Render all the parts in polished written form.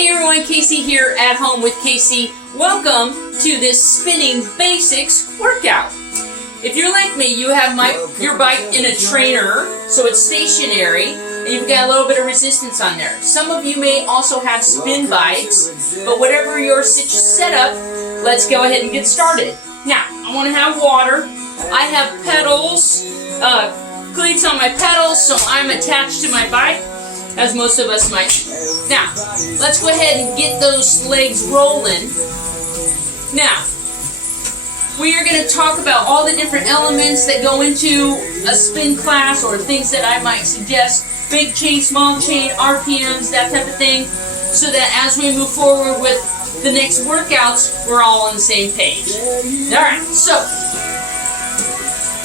Hey everyone, Casey here at home with Casey. Welcome to this spinning basics workout. If you're like me, you have your bike in a trainer, so it's stationary, and you've got a little bit of resistance on there. Some of you may also have spin bikes, but whatever your setup, let's go ahead and get started. Now, I want to have water. I have pedals, cleats on my pedals, so I'm attached to my bike, as most of us might. Now, let's go ahead and get those legs rolling. Now, we are going to talk about all the different elements that go into a spin class, or things that I might suggest. Big chain, small chain, RPMs, that type of thing, so that as we move forward with the next workouts, we're all on the same page. Alright, so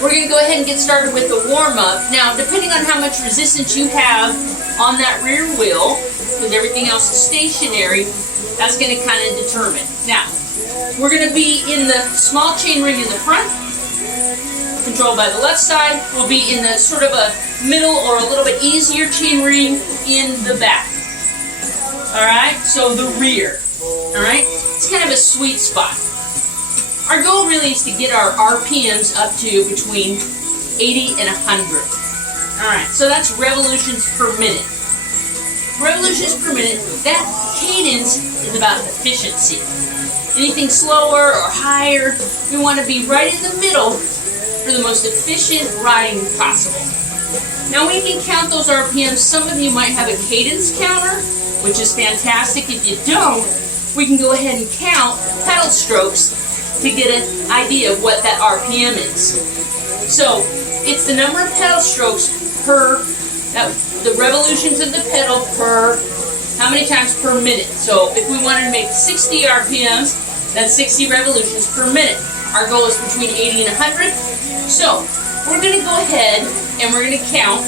we're going to go ahead and get started with the warm-up. Now, depending on how much resistance you have on that rear wheel, because everything else is stationary, that's going to kind of determine. Now, we're going to be in the small chain ring in the front, controlled by the left side. We'll be in the sort of a middle or a little bit easier chain ring in the back. Alright, so the rear. Alright, it's kind of a sweet spot. Our goal really is to get our RPMs up to between 80 and 100. Alright, so that's revolutions per minute. Revolutions per minute, that cadence is about efficiency. Anything slower or higher, we want to be right in the middle for the most efficient riding possible. Now we can count those RPMs. Some of you might have a cadence counter, which is fantastic. If you don't, we can go ahead and count pedal strokes to get an idea of what that RPM is. So it's the number of pedal strokes per, the revolutions of the pedal per, how many times per minute. So if we wanted to make 60 RPMs, that's 60 revolutions per minute. Our goal is between 80 and 100. So we're going to go ahead and we're going to count.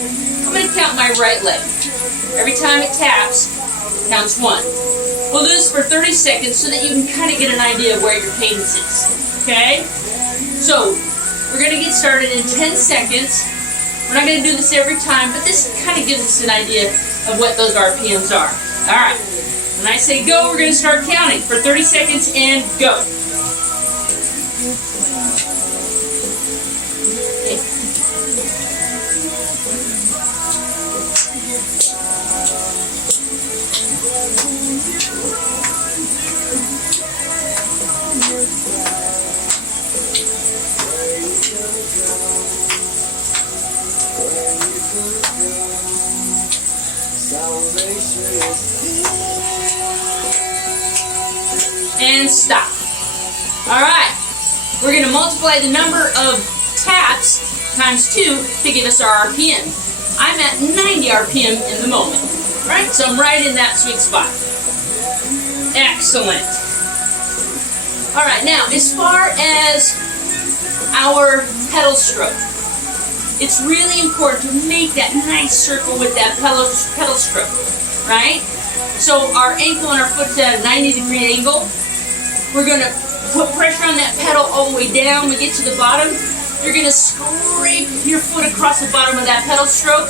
I'm going to count my right leg. Every time it taps, it counts 1. We'll do this for 30 seconds so that you can kind of get an idea of where your cadence is. Okay? So we're going to get started in 10 seconds. We're not going to do this every time, but this kind of gives us an idea of what those RPMs are. Alright, when I say go, we're going to start counting for 30 seconds and go. And stop. Alright, we're going to multiply the number of taps times 2 to give us our RPM. I'm at 90 RPM in the moment. Right? So I'm right in that sweet spot. Excellent. Alright, now as far as our pedal stroke, it's really important to make that nice circle with that pedal stroke. Right? So our ankle and our foot's at a 90-degree angle. We're going to put pressure on that pedal all the way down. When we get to the bottom, you're going to scrape your foot across the bottom of that pedal stroke,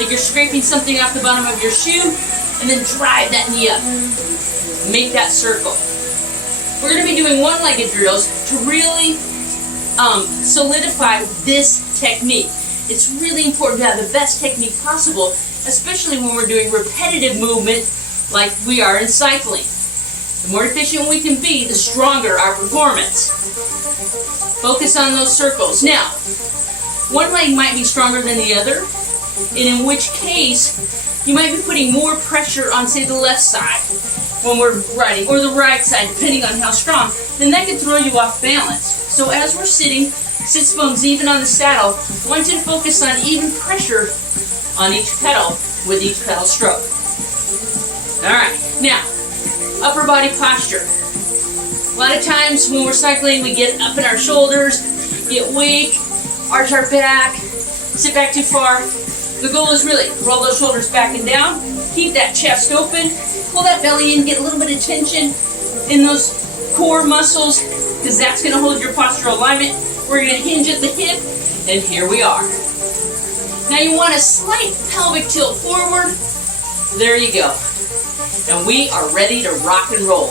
like you're scraping something off the bottom of your shoe, and then drive that knee up. Make that circle. We're going to be doing one-legged drills to really solidify this technique. It's really important to have the best technique possible, especially when we're doing repetitive movement like we are in cycling. The more efficient we can be, the stronger our performance. Focus on those circles. Now, one leg might be stronger than the other, and in which case, you might be putting more pressure on, say, the left side when we're riding, or the right side, depending on how strong. Then that can throw you off balance. So as we're sitting, sits bones even on the saddle, I want you to focus on even pressure on each pedal with each pedal stroke. Alright, now, upper body posture. A lot of times when we're cycling, we get up in our shoulders, get weak, arch our back, sit back too far. The goal is really roll those shoulders back and down, keep that chest open, pull that belly in, get a little bit of tension in those core muscles, because that's going to hold your postural alignment. We're going to hinge at the hip, and here we are. Now you want a slight pelvic tilt forward. There you go. and we are ready to rock and roll.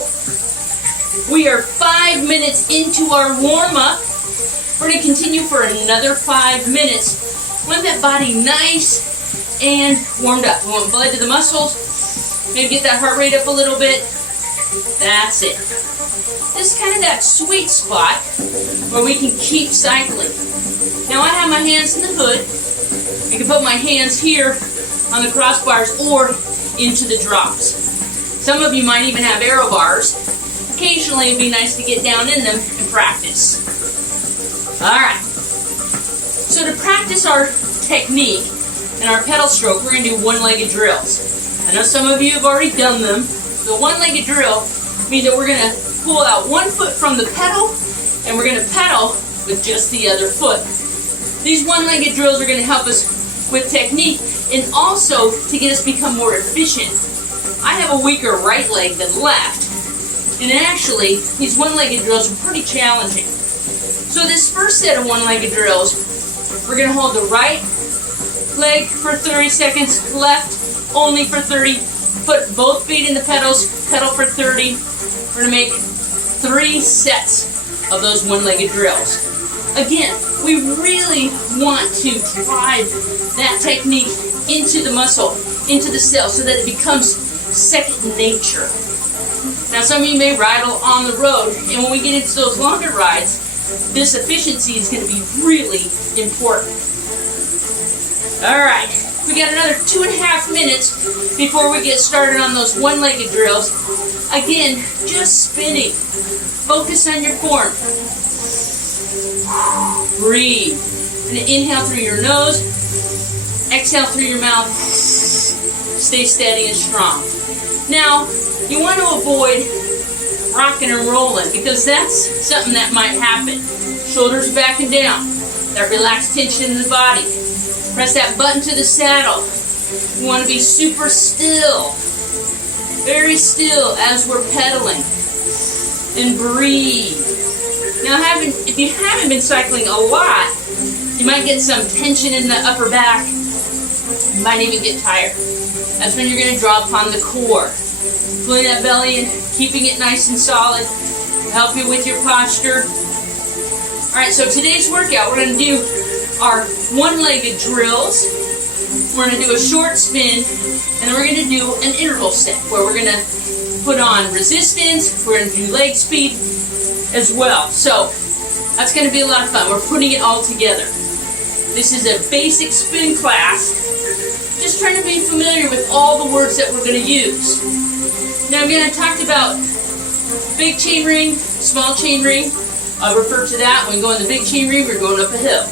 We are 5 minutes into our warm-up. We're going to continue for another 5 minutes. Want that body nice and warmed up. We want blood to the muscles. Maybe get that heart rate up a little bit. That's it. This is kind of that sweet spot where we can keep cycling. Now I have my hands in the hood. I can put my hands here on the crossbars or into the drops. Some of you might even have aero bars. Occasionally it'd be nice to get down in them and practice. Alright. So to practice our technique and our pedal stroke, we're going to do one-legged drills. I know some of you have already done them. The one-legged drill means that we're going to pull out one foot from the pedal and we're going to pedal with just the other foot. These one-legged drills are going to help us with technique and also to get us become more efficient. I have a weaker right leg than left, and actually these one-legged drills are pretty challenging. So this first set of one-legged drills, we're going to hold the right leg for 30 seconds, left only for 30, put both feet in the pedals, pedal for 30. We're going to make 3 sets of those one-legged drills. Again, we really want to drive that technique into the muscle, into the cell, so that it becomes second nature. Now some of you may ride on the road, and when we get into those longer rides, this efficiency is going to be really important. Alright, we got another 2.5 minutes before we get started on those one-legged drills. Again, just spinning. Focus on your form. Breathe. And inhale through your nose, exhale through your mouth. Stay steady and strong. Now, you want to avoid rocking and rolling because that's something that might happen. Shoulders back and down. That relaxed tension in the body. Press that button to the saddle. You want to be super still. Very still as we're pedaling. And breathe. Now, if you haven't been cycling a lot, you might get some tension in the upper back. You might even get tired. That's when you're going to draw upon the core. Pulling that belly in, keeping it nice and solid. Help you with your posture. Alright, so today's workout, we're going to do our one-legged drills. We're going to do a short spin, and then we're going to do an interval set where we're going to put on resistance. We're going to do leg speed as well. So that's going to be a lot of fun. We're putting it all together. This is a basic spin class. Just trying to be familiar with all the words that we're going to use. Now again, I talked about big chain ring, small chain ring. I'll refer to that. When we go in the big chain ring, we're going up a hill.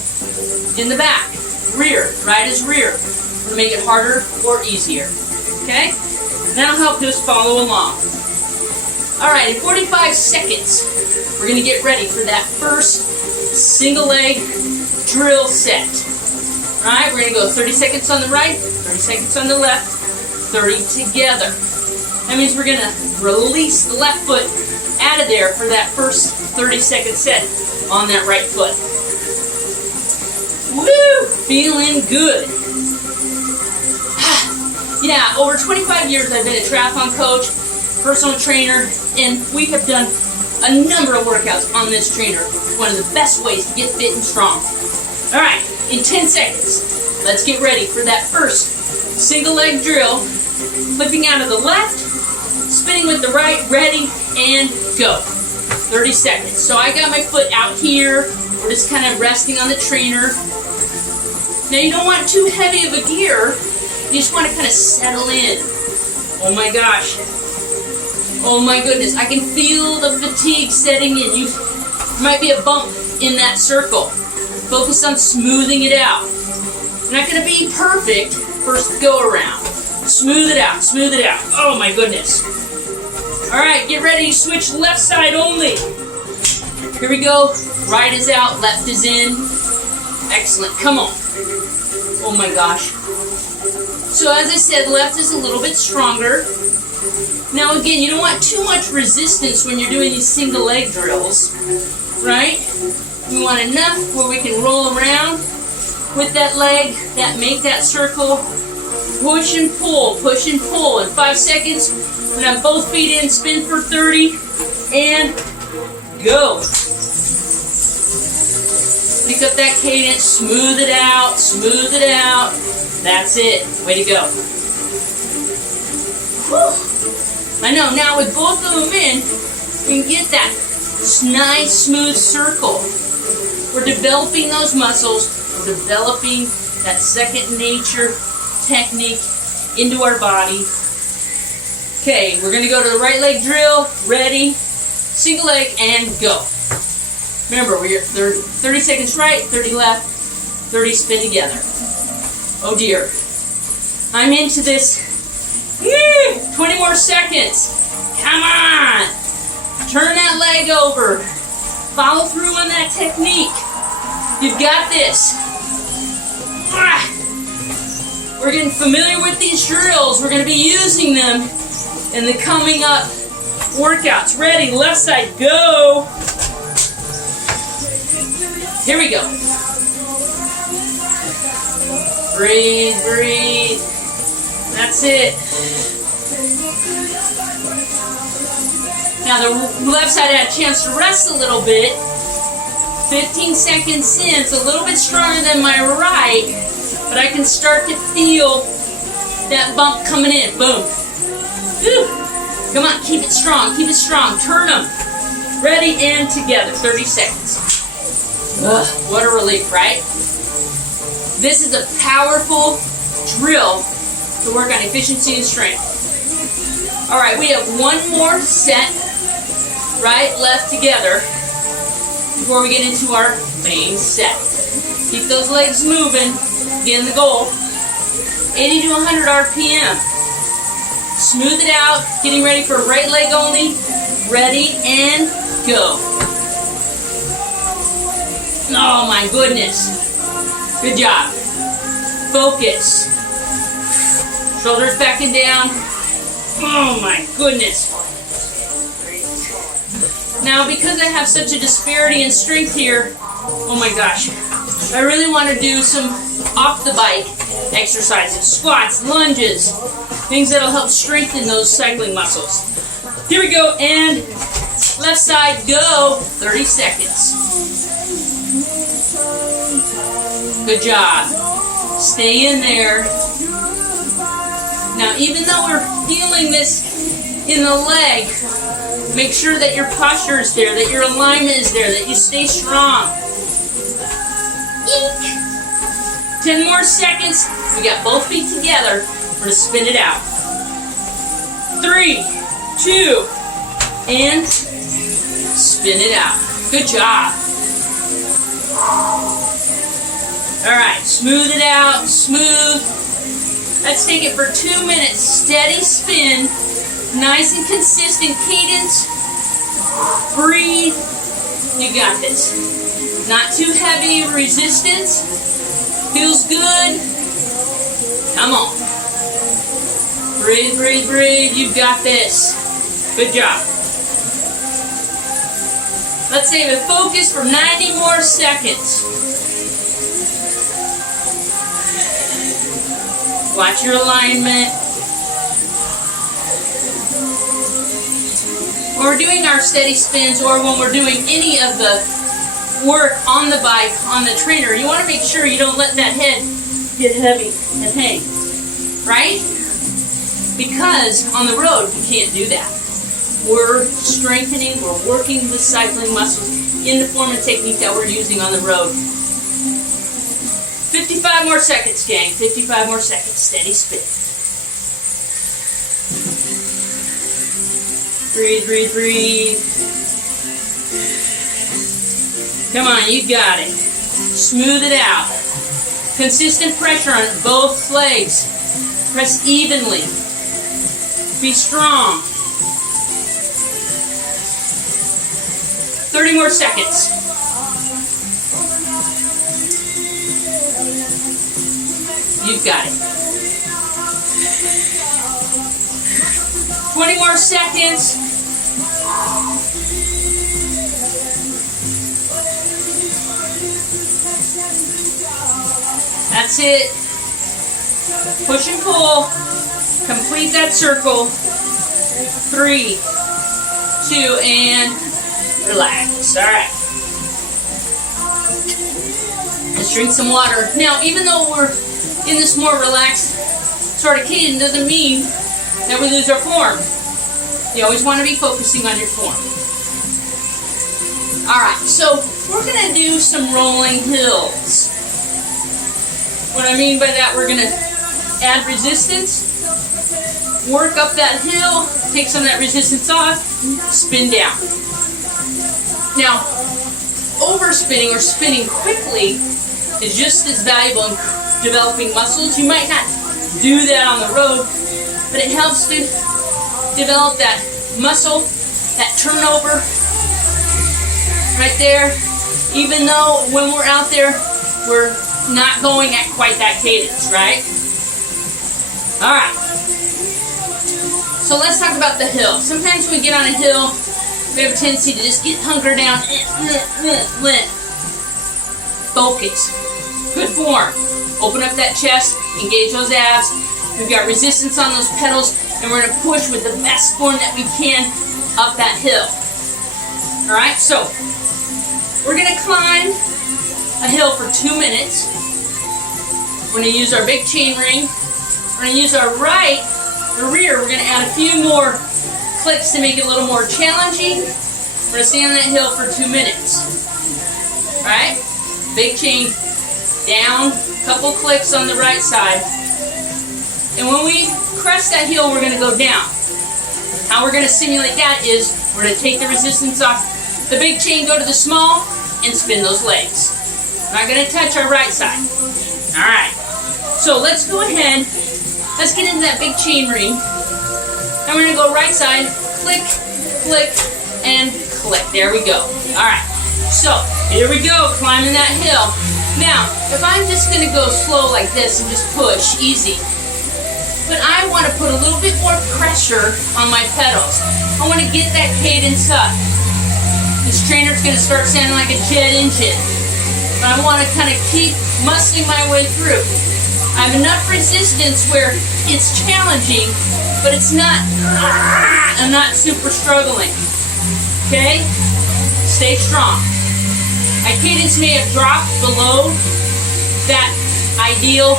In the back, rear, right is rear. We're going to make it harder or easier. Okay? That'll help us follow along. Alright, in 45 seconds, we're going to get ready for that first single leg drill set. Alright, we're going to go 30 seconds on the right, 30 seconds on the left, 30 together. That means we're going to release the left foot out of there for that first 30-second set on that right foot. Woo! Feeling good. Yeah, over 25 years I've been a triathlon coach, personal trainer, and we have done a number of workouts on this trainer. It's one of the best ways to get fit and strong. Alright, in 10 seconds, let's get ready for that first single leg drill. Flipping out of the left, spinning with the right, ready, and go. 30 seconds. So I got my foot out here. We're just kind of resting on the trainer. Now you don't want too heavy of a gear. You just want to kind of settle in. Oh my gosh. Oh my goodness. I can feel the fatigue setting in. You might be a bump in that circle. Focus on smoothing it out. You're not going to be perfect first go around. Smooth it out. Smooth it out. Oh my goodness. Alright, get ready. Switch left side only. Here we go. Right is out. Left is in. Excellent. Come on. Oh my gosh. So as I said, left is a little bit stronger. Now again, you don't want too much resistance when you're doing these single leg drills, right? We want enough where we can roll around with that leg, make that circle, push and pull, in 5 seconds, We're gonna have both feet in, spin for 30, and go. Pick up that cadence, smooth it out, smooth it out. That's it. Way to go. Whew. I know, now with both of them in, we can get that nice smooth circle. We're developing those muscles. We're developing that second nature technique into our body. Okay, we're going to go to the right leg drill. Ready, single leg, and go. Remember, we're 30 seconds right, 30 left, 30 spin together. Oh dear. I'm into this. 20 more seconds. Come on. Turn that leg over. Follow through on that technique. You've got this. We're getting familiar with these drills. We're going to be using them in the coming up workouts. Ready, left side, go. Here we go. Breathe, breathe. That's it. Now the left side had a chance to rest a little bit. 15 seconds in, it's a little bit stronger than my right, but I can start to feel that bump coming in. Boom. Whew. Come on, keep it strong, keep it strong. Turn them. Ready and together. 30 seconds. Ugh, what a relief, right? This is a powerful drill to work on efficiency and strength. All right, we have one more set, right, left together, before we get into our main set. Keep those legs moving. Again, the goal, 80 to 100 RPM. Smooth it out, getting ready for right leg only. Ready and go. Oh my goodness. Good job. Focus. Shoulders back and down. Oh my goodness. Now, because I have such a disparity in strength here, oh my gosh, I really want to do some off the bike exercises, squats, lunges, things that'll help strengthen those cycling muscles. Here we go, and left side, go. 30 seconds. Good job. Stay in there. Now, even though we're feeling this in the leg, make sure that your posture is there, that your alignment is there, that you stay strong. Eek. 10 more seconds. We got both feet together. We're going to spin it out. 3, 2, and spin it out. Good job. All right, smooth it out, smooth. Let's take it for 2 minutes. Steady spin, nice and consistent cadence. Breathe. You got this. Not too heavy resistance. Feels good. Come on. Breathe, breathe, breathe. You've got this. Good job. Let's save it. Focus for 90 more seconds. Watch your alignment. When we're doing our steady spins, or when we're doing any of the work on the bike, on the trainer, you want to make sure you don't let that head get heavy and hang, right? Because on the road, you can't do that. We're strengthening, we're working the cycling muscles in the form and technique that we're using on the road. 55 more seconds, gang. 55 more seconds. Steady spin. Breathe, breathe, breathe. Come on, you got it. Smooth it out. Consistent pressure on both legs. Press evenly. Be strong. 30 more seconds. You've got it. 20 more seconds. That's it. Push and pull. Complete that circle. 3, 2, and relax. All right. Let's drink some water. Now, even though we're in this more relaxed sort of cadence, doesn't mean that we lose our form. You always want to be focusing on your form. Alright, so we're going to do some rolling hills. What I mean by that, we're going to add resistance, work up that hill, take some of that resistance off, spin down. Now, overspinning or spinning quickly is just as valuable in developing muscles. You might not do that on the road, but it helps to develop that muscle, that turnover right there, even though when we're out there, we're not going at quite that cadence, right? All right. So let's talk about the hill. Sometimes when we get on a hill, we have a tendency to just get hunkered down. Focus. Good form. Open up that chest, engage those abs. We've got resistance on those pedals, and we're going to push with the best form that we can up that hill. All right, so we're going to climb a hill for 2 minutes. We're going to use our big chain ring. We're going to use our the rear. We're going to add a few more clicks to make it a little more challenging. We're going to stay on that hill for 2 minutes. All right, big chain down, couple clicks on the right side. And when we crest that hill, we're going to go down. How we're going to simulate that is we're going to take the resistance off the big chain, go to the small, and spin those legs. We're not going to touch our right side. All right. So let's go ahead. Let's get into that big chain ring. And we're going to go right side, click, click, and click. There we go. All right. So here we go, climbing that hill. Now, if I'm just going to go slow like this and just push, easy. But I want to put a little bit more pressure on my pedals. I want to get that cadence up. This trainer's going to start sounding like a jet engine. But I want to kind of keep muscling my way through. I have enough resistance where it's challenging, but it's not, I'm not super struggling. Okay? Stay strong. My cadence may have dropped below that ideal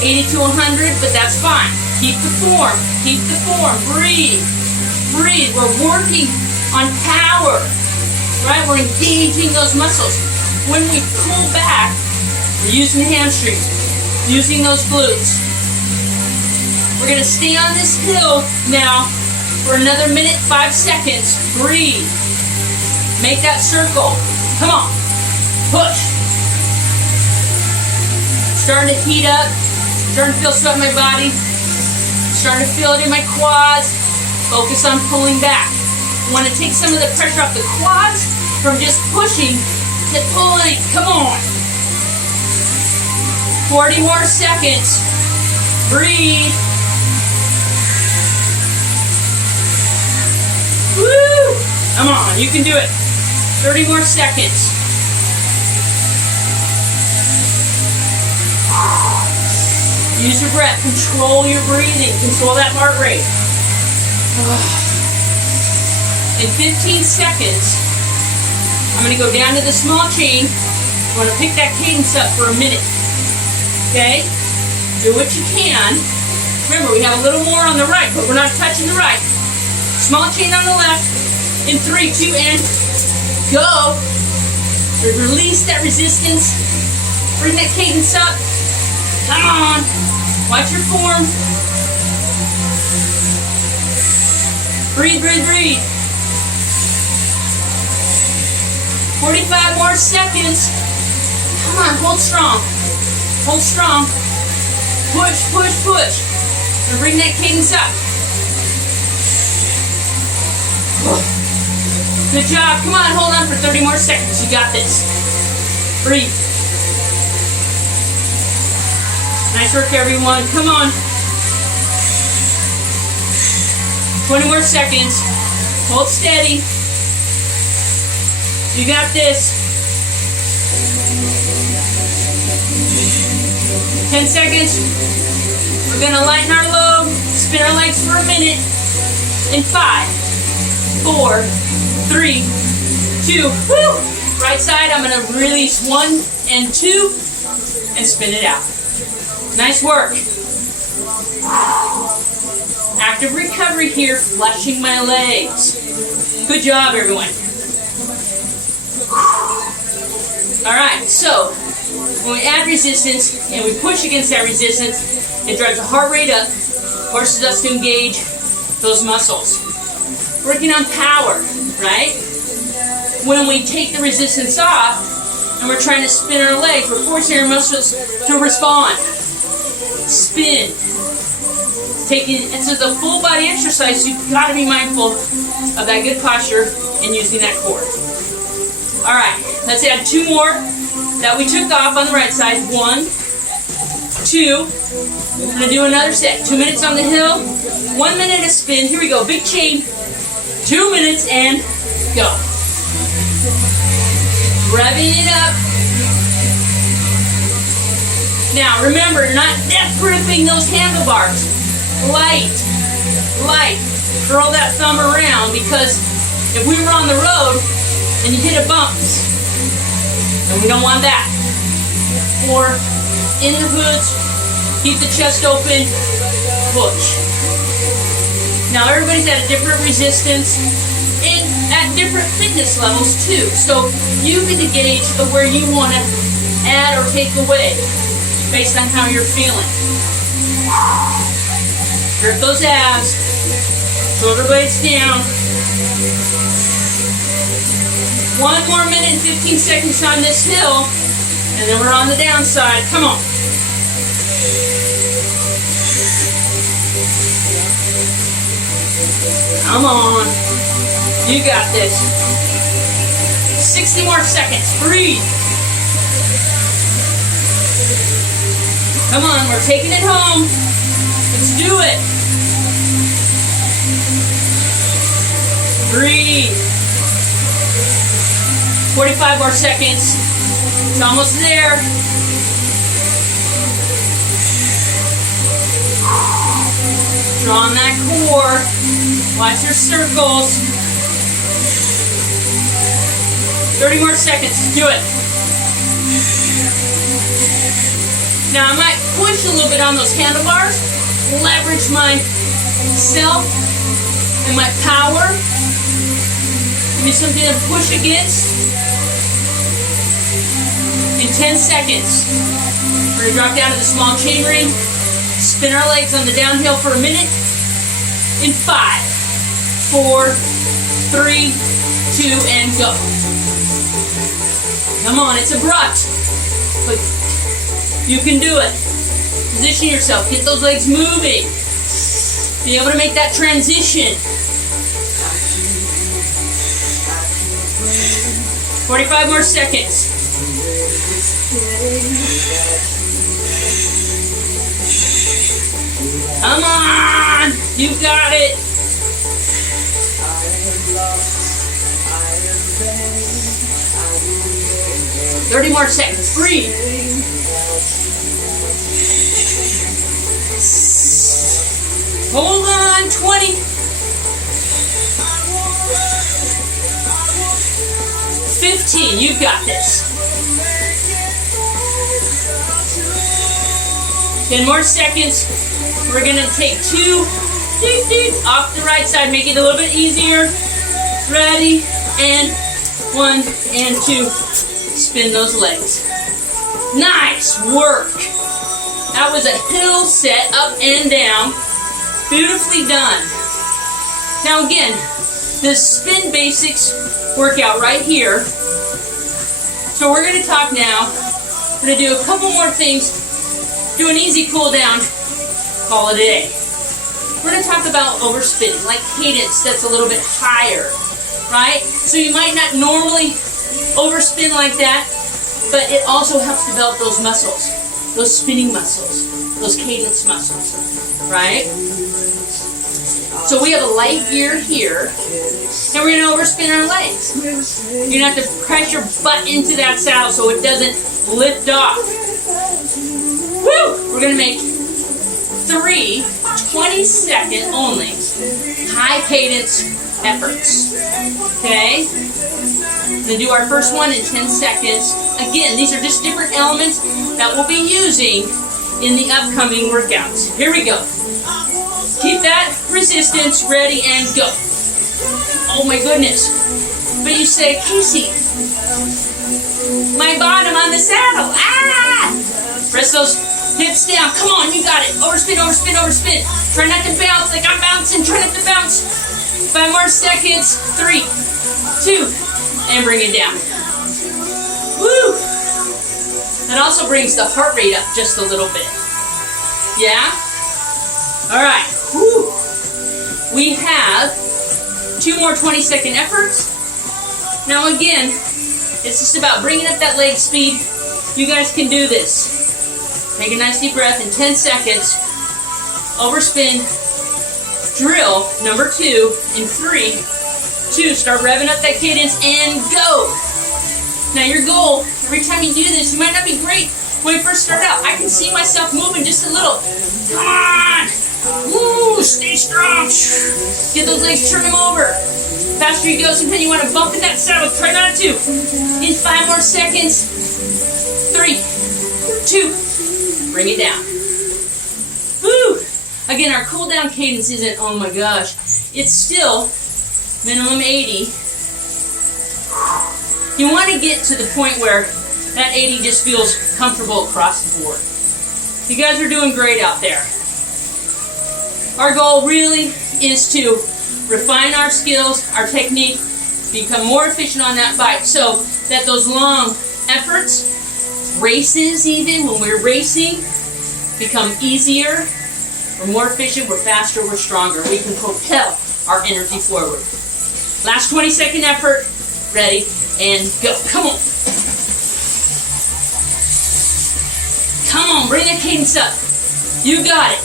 80 to 100, but that's fine. Keep the form. Keep the form. Breathe. Breathe. We're working on power, right? We're engaging those muscles. When we pull back, we're using the hamstrings, using those glutes. We're going to stay on this hill now for another minute, 5 seconds. Breathe. Make that circle. Come on. Push. Starting to heat up. Starting to feel sweat in my body. Starting to feel it in my quads. Focus on pulling back. I want to take some of the pressure off the quads from just pushing to pulling. Come on. 40 more seconds. Breathe. Woo! Come on, you can do it. 30 more seconds. Use your breath. Control your breathing. Control that heart rate. In 15 seconds, I'm going to go down to the small chain. I'm going to pick that cadence up for a minute. Okay? Do what you can. Remember, we have a little more on the right, but we're not touching the right. Small chain on the left. In 3, 2, and go. Release that resistance. Bring that cadence up. Come on. Watch your form. Breathe, breathe, breathe. 45 more seconds. Come on, hold strong. Hold strong. Push, push, push. And bring that cadence up. Good job. Come on, hold on for 30 more seconds. You got this. Breathe. Nice work, everyone. Come on. 20 more seconds. Hold steady. You got this. 10 seconds. We're going to lighten our load. Spin our legs for a minute. In 5, 4, 3, 2, woo! Right side, I'm gonna release 1 and 2 and spin it out. Nice work. Active recovery here, flushing my legs. Good job, everyone. All right, so when we add resistance and we push against that resistance, it drives the heart rate up, forces us to engage those muscles. Working on power, right? When we take the resistance off and we're trying to spin our legs, we're forcing our muscles to respond. Spin. This is a full body exercise, so you've got to be mindful of that good posture and using that core. All right, let's add 2 more that we took off on the right side. 1, 2. We're going to do another set. 2 minutes on the hill, 1 minute of spin. Here we go, big chain. 2 minutes and go. Revving it up. Now remember, not death gripping those handlebars. Light. Curl that thumb around, because if we were on the road and you hit a bump, and we don't want that. Or in the hoods, keep the chest open, push. Now everybody's at a different resistance and at different fitness levels too. So you get to gauge where you want to add or take away based on how you're feeling. Grip those abs, shoulder blades down. 1 more minute and 15 seconds on this hill, and then we're on the downside. Come on. Come on. You got this. 60 more seconds. Breathe. Come on, we're taking it home. Let's do it. Breathe. 45 more seconds. It's almost there. Draw on that core. Watch your circles. 30 more seconds. Do it. Now I might push a little bit on those handlebars. Leverage myself and my power. Give me something to push against. In 10 seconds, we're going to drop down to the small chain ring. Spin our legs on the downhill for a minute. In 5, 4, 3, 2, and go. Come on, it's abrupt, but you can do it. Position yourself, get those legs moving. Be able to make that transition. 45 more seconds. Come on, you got it. Thirty more seconds. Breathe. Hold on. 20. 15. You've got this. 10 more seconds. We're going to take 2 off the right side. Make it a little bit easier. Ready. And 1 and 2. Spin those legs. Nice work. That was a hill set, up and down. Beautifully done. Now again, this spin basics workout right here. So we're going to talk now. We're going to do a couple more things. Do an easy cool down. Call it a day. We're going to talk about overspinning, like cadence that's a little bit higher, right? So you might not normally overspin like that, but it also helps develop those muscles, those spinning muscles, those cadence muscles, right? So we have a light gear here, and we're going to overspin our legs. You're going to have to press your butt into that saddle so it doesn't lift off. Woo! We're going to make 3 20-second only high cadence efforts. Okay? We're going to do our first one in 10 seconds. Again, these are just different elements that we'll be using in the upcoming workouts. Here we go. Keep that resistance ready and go. Oh my goodness. But you say, Casey, my bottom on the saddle. Ah! Press those hips down. Come on, you got it. Overspin, overspin, overspin. Try not to bounce like I'm bouncing. Try not to bounce. 5 more seconds. 3, 2, and bring it down. Woo! That also brings the heart rate up just a little bit. Yeah? All right. Woo! We have 2 more 20-second efforts. Now again, it's just about bringing up that leg speed. You guys can do this. Take a nice deep breath in 10 seconds. Overspin. Drill number 2 in 3, 2. Start revving up that cadence and go. Now your goal, every time you do this, you might not be great when you first start out. I can see myself moving just a little. Come on. Woo, stay strong. Get those legs, turn them over. Faster you go, sometimes you want to bump in that saddle. Try not to. In 5 more seconds. 3, 2, bring it down. Woo! Again, our cool down cadence isn't, oh my gosh, it's still minimum 80. You want to get to the point where that 80 just feels comfortable across the board. You guys are doing great out there. Our goal really is to refine our skills, our technique, become more efficient on that bike so that those long efforts, races even, when we're racing, become easier. We're more efficient, we're faster, we're stronger. We can propel our energy forward. Last 20-second effort. Ready, and go. Come on. Come on, bring that cadence up. You got it.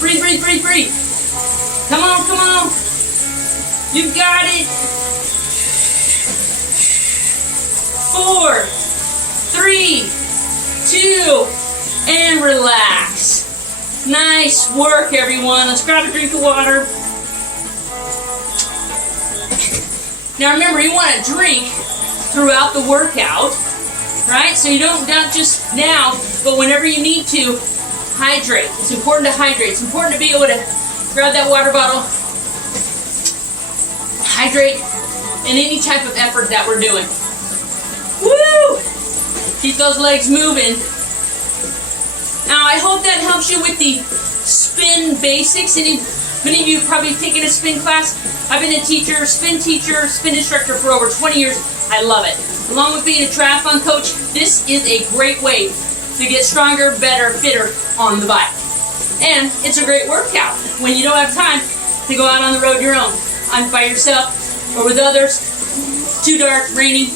Breathe, breathe, breathe, breathe. Come on, come on. You got it. 4, 3, 2, and relax. Nice work, everyone. Let's grab a drink of water. Now remember, you want to drink throughout the workout, right? So you don't, not just now, but whenever you need to, hydrate. It's important to hydrate. It's important to be able to grab that water bottle, hydrate in any type of effort that we're doing. Woo! Keep those legs moving. Now I hope that helps you with the spin basics. Many of you have probably taken a spin class. I've been a teacher, spin instructor for over 20 years. I love it. Along with being a triathlon coach, this is a great way to get stronger, better, fitter on the bike. And it's a great workout when you don't have time to go out on the road your own. I'm by yourself or with others. It's too dark, rainy.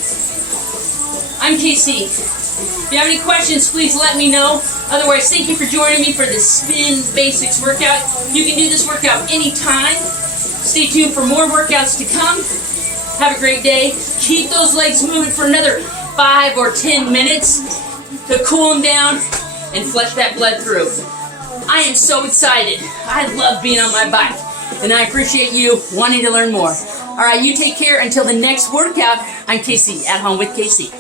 I'm Casey. If you have any questions, please let me know. Otherwise, thank you for joining me for this Spin Basics workout. You can do this workout anytime. Stay tuned for more workouts to come. Have a great day. Keep those legs moving for another 5 or 10 minutes to cool them down and flush that blood through. I am so excited. I love being on my bike, and I appreciate you wanting to learn more. All right, you take care until the next workout. I'm Casey, at Home with Casey.